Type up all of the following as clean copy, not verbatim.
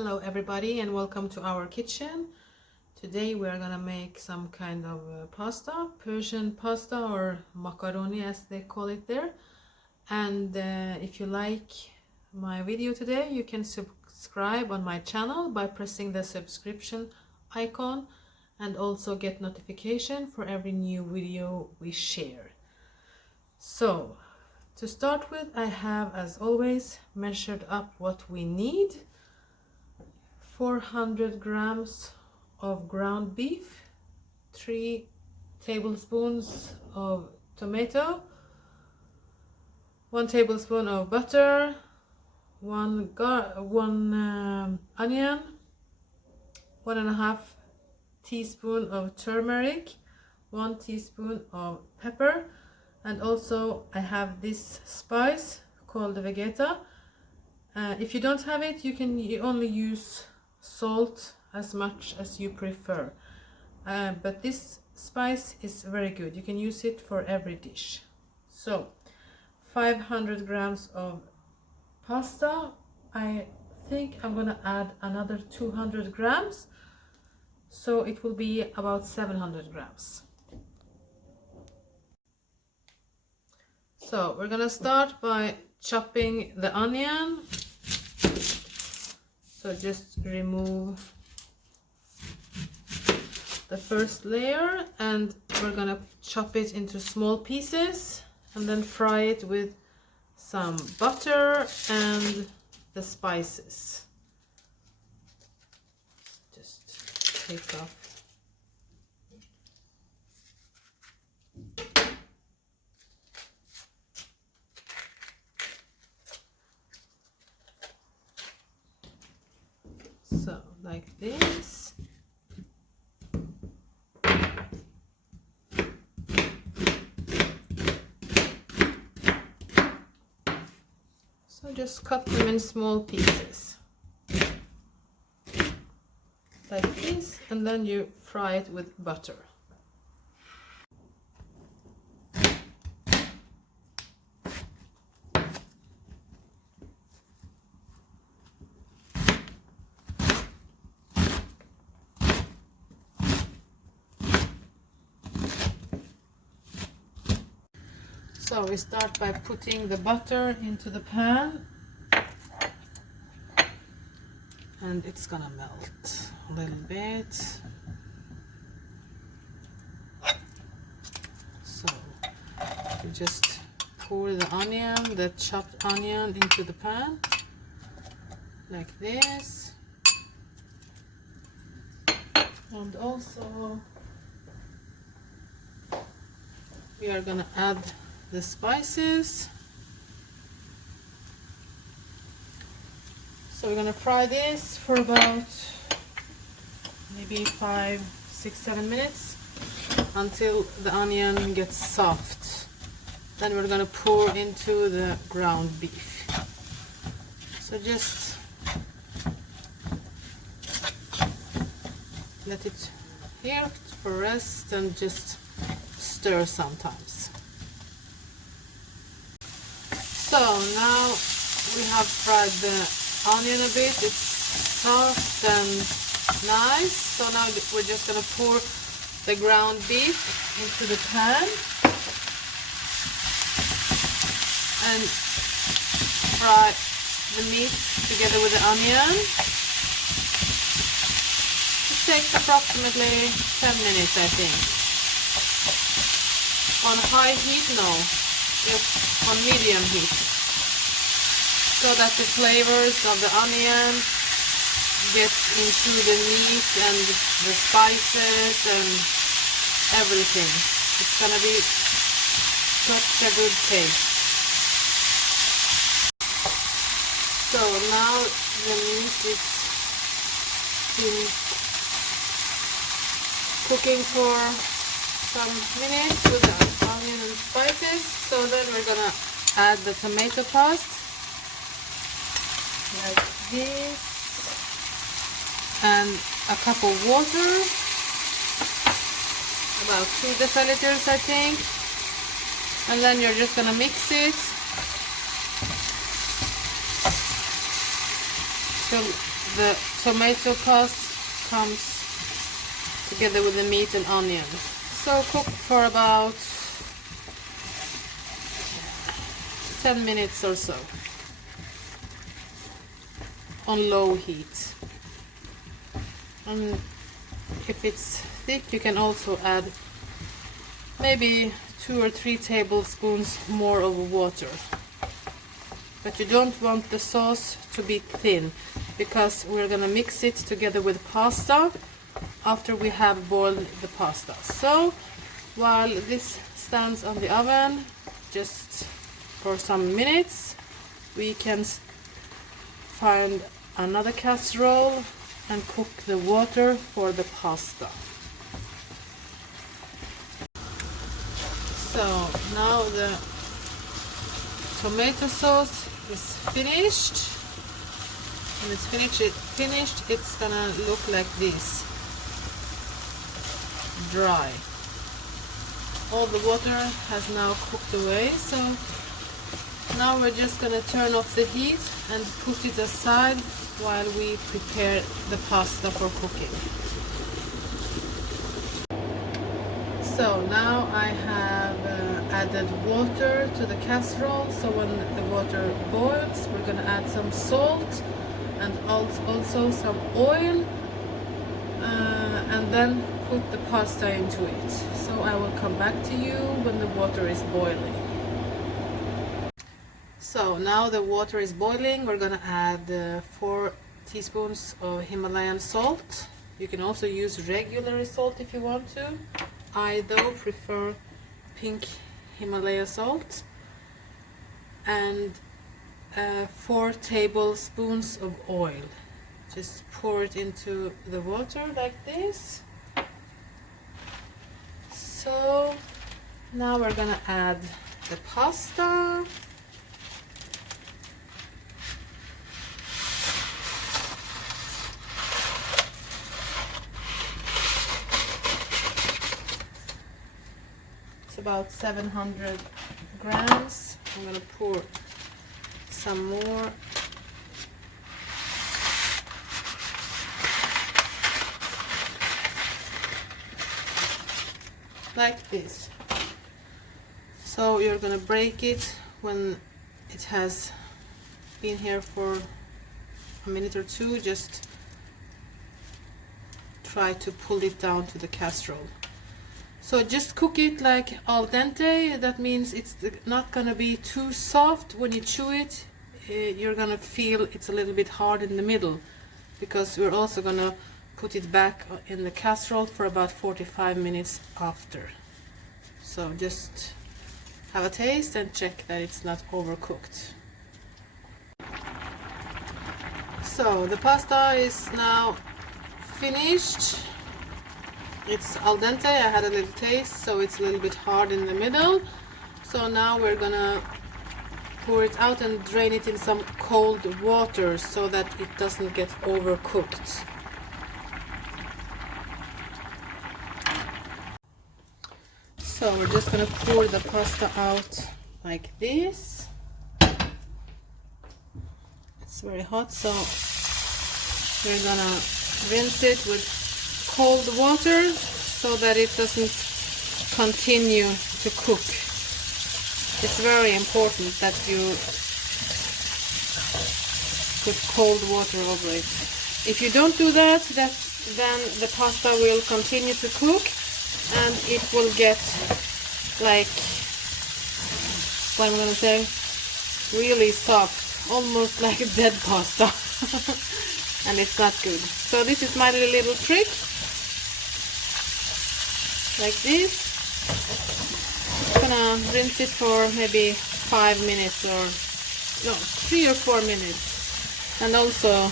Hello everybody and welcome to our kitchen. Today we are gonna make some kind of pasta, Persian pasta or macaroni as they call it there. And if you like my video today, you can subscribe on my channel by pressing the subscription icon and also get notification for every new video we share. So to start with, I have as always measured up what we need. 400 grams of ground beef, 3 tablespoons of tomato, 1 tablespoon of butter, one onion, 1.5 teaspoon of turmeric, 1 teaspoon of pepper, and also I have this spice called vegeta. If you don't have it, you can only use salt as much as you prefer, but this spice is very good. You can use it for every dish. So 500 grams of pasta. I think I'm gonna add another 200 grams, so it will be about 700 grams. So we're gonna start by chopping the onion. So just remove the first layer and we're gonna chop it into small pieces and then fry it with some butter and the spices. Just take off so like this. So just cut them in small pieces like this, and then you fry it with butter. So we start by putting the butter into the pan and it's gonna melt a little bit. So we just pour the onion, the chopped onion, into the pan like this, and also we are gonna add the spices. So we're gonna fry this for about maybe 5, 6, 7 minutes until the onion gets soft. Then we're gonna pour into the ground beef. So just let it here for rest and just stir sometimes. So now we have fried the onion a bit. It's soft and nice. So now we're just gonna pour the ground beef into the pan and fry the meat together with the onion. It takes approximately 10 minutes, I think. On high heat, no. Just on medium heat, so that the flavors of the onion get into the meat and the spices and everything. It's gonna be such a good taste. So now the meat is been cooking for some minutes with the onion and spices. So then we're gonna add the tomato paste like this and a cup of water, about 2 deciliters I think, and then you're just gonna mix it till the tomato paste comes together with the meat and onion. So cook for about 10 minutes or so on low heat. And if it's thick, you can also add maybe 2 or 3 tablespoons more of water. But you don't want the sauce to be thin, because we're gonna mix it together with pasta after we have boiled the pasta. So while this stands on the oven just for some minutes, we can find another casserole and cook the water for the pasta. So now the tomato sauce is finished. When it's finished, it's gonna look like this, dry. All the water has now cooked away, so now we're just gonna turn off the heat and put it aside while we prepare the pasta for cooking. So now I have added water to the casserole, so when the water boils, we're gonna add some salt and also some oil, and then put the pasta into it. So I will come back to you when the water is boiling. So now the water is boiling. We're gonna add 4 teaspoons of Himalayan salt. You can also use regular salt if you want to. I though prefer pink Himalaya salt. And 4 tablespoons of oil. Just pour it into the water like this. So now we're gonna add the pasta. It's about 700 grams. I'm gonna pour some more. Like this. So you're gonna break it when it has been here for a minute or two. Just try to pull it down to the casserole. So just cook it like al dente. That means it's not gonna be too soft. When you chew it, you're gonna feel it's a little bit hard in the middle, because we're also gonna put it back in the casserole for about 45 minutes after. So just have a taste and check that it's not overcooked. So the pasta is now finished. It's al dente. I had a little taste, so it's a little bit hard in the middle. So now we're gonna pour it out and drain it in some cold water so that it doesn't get overcooked. So we're just gonna pour the pasta out like this. It's very hot, so we're gonna rinse it with cold water so that it doesn't continue to cook. It's very important that you put cold water over it. If you don't do that, then the pasta will continue to cook and it will get like, what I'm gonna say, really soft, almost like a dead pasta. And it's not good. So this is my little trick. Like this. I'm gonna rinse it for maybe 5 minutes, or no, 3 or 4 minutes. And also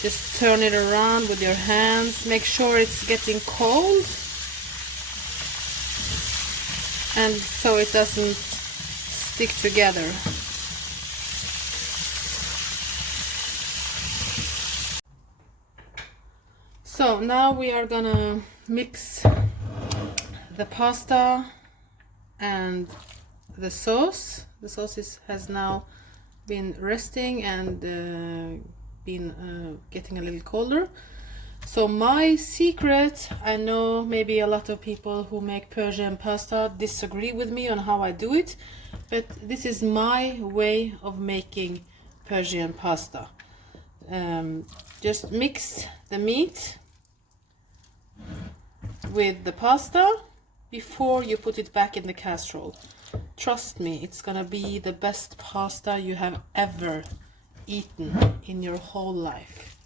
just turn it around with your hands. Make sure it's getting cold, and so it doesn't stick together. So now we are gonna mix the pasta and the sauce. The sauce has now been resting and been getting a little colder. So my secret, I know maybe a lot of people who make Persian pasta disagree with me on how I do it, but this is my way of making Persian pasta. Just mix the meat with the pasta before you put it back in the casserole. Trust me, it's gonna be the best pasta you have ever eaten in your whole life.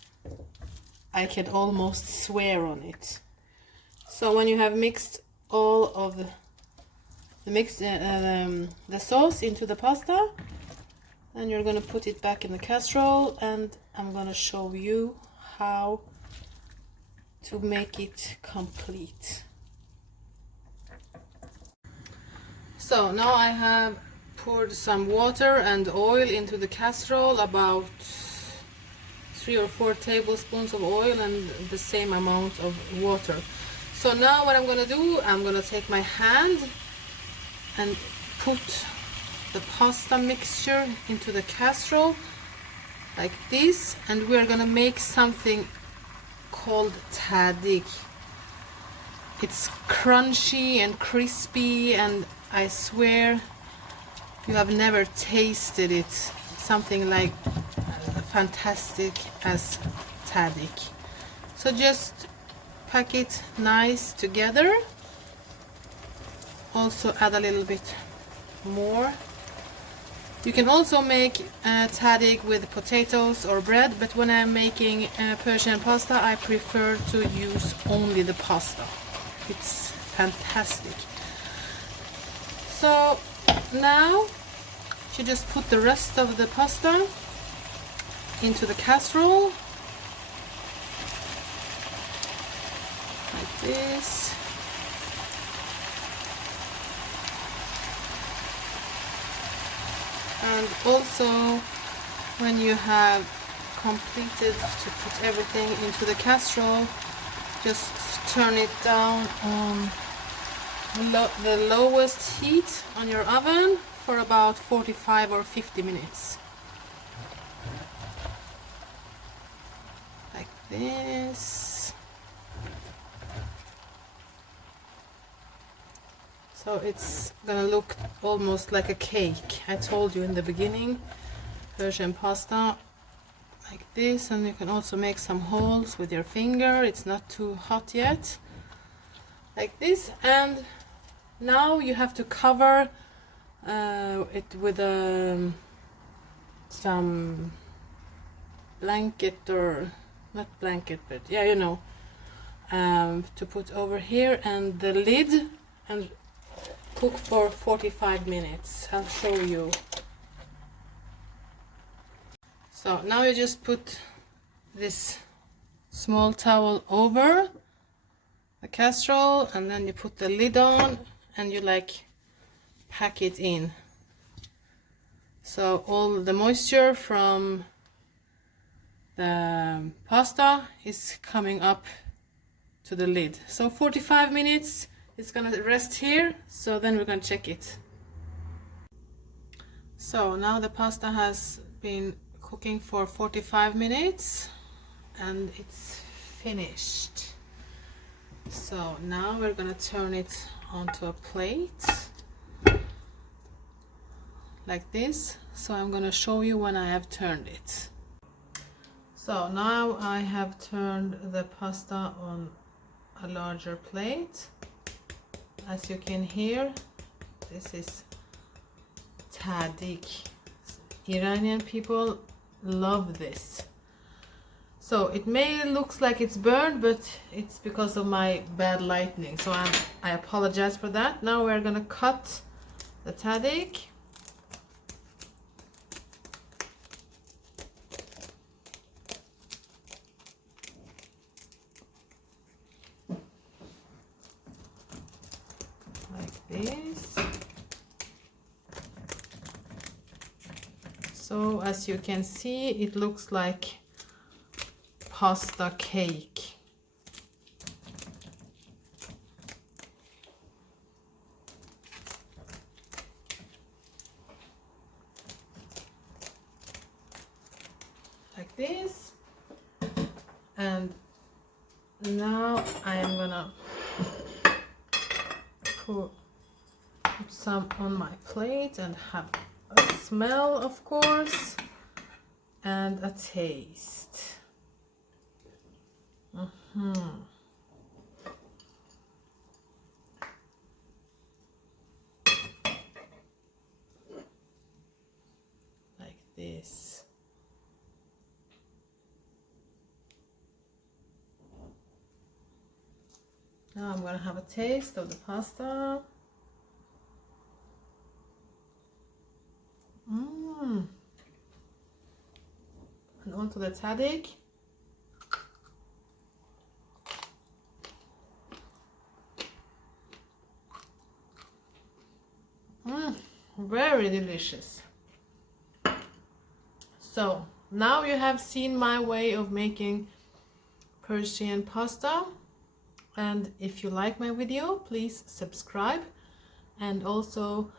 I can almost swear on it. So when you have mixed all of the sauce into the pasta, then you're gonna put it back in the casserole, and I'm gonna show you how to make it complete. So now I have poured some water and oil into the casserole, about 3 or 4 tablespoons of oil and the same amount of water. So now what I'm gonna do, I'm gonna take my hand and put the pasta mixture into the casserole like this, and we're gonna make something called tadig. It's crunchy and crispy, and I swear you have never tasted it, something like fantastic as tadig. So just pack it nice together. Also add a little bit more. You can also make tadig with potatoes or bread, but when I'm making Persian pasta, I prefer to use only the pasta. It's fantastic. So now you just put the rest of the pasta into the casserole like this. And also, when you have completed to put everything into the casserole, just turn it down on the lowest heat on your oven for about 45 or 50 minutes. Like this. So it's gonna look almost like a cake. I told you in the beginning, Persian pasta like this, and you can also make some holes with your finger. It's not too hot yet. Like this, and now you have to cover it with some blanket, or not blanket, but yeah, you know, to put over here, and the lid, and cook for 45 minutes. I'll show you. So now you just put this small towel over the casserole, and then you put the lid on, and you like pack it in, so all the moisture from the pasta is coming up to the lid. So 45 minutes it's gonna rest here, so then we're gonna check it. So now the pasta has been cooking for 45 minutes and it's finished. So now we're gonna turn it onto a plate like this. So I'm gonna show you when I have turned it. So now I have turned the pasta on a larger plate. As you can hear, this is tadig. Iranian people love this. So it may look like it's burned, but it's because of my bad lighting. So I apologize for that. Now we're gonna cut the tadig. Like this. So as you can see, it looks like pasta cake. Like this. And now I am gonna put some on my plate and have a smell, of course, and a taste. Like this. Now I'm gonna have a taste of the pasta. And onto the tadig. Very delicious. So now you have seen my way of making Persian pasta, and if you like my video, please subscribe and also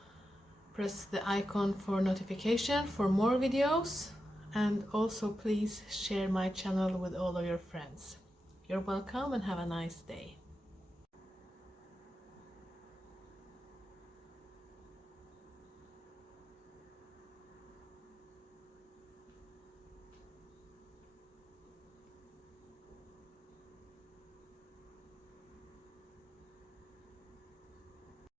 press the icon for notification for more videos, and also please share my channel with all of your friends. You're welcome and have a nice day.